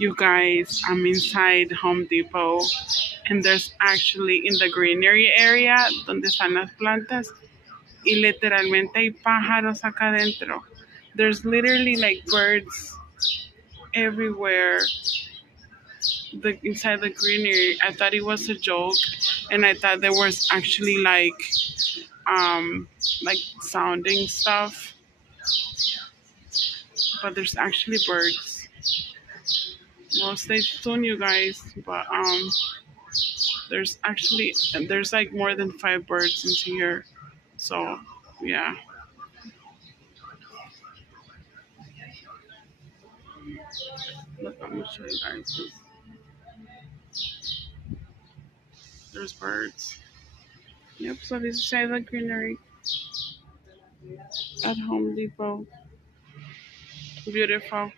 You guys, I'm inside Home Depot and there's actually in the greenery area donde están las plantas y literalmente hay pájaros acá adentro. There's literally like birds everywhere. Inside the greenery, I thought it was a joke, and I thought there was actually um like sounding stuff, but there's actually birds. Well, stay tuned, you guys. But there's like more than 5 birds into here, so yeah. Look, I'm gonna show you guys. There's birds. Yep. So this is inside the greenery at Home Depot. Beautiful.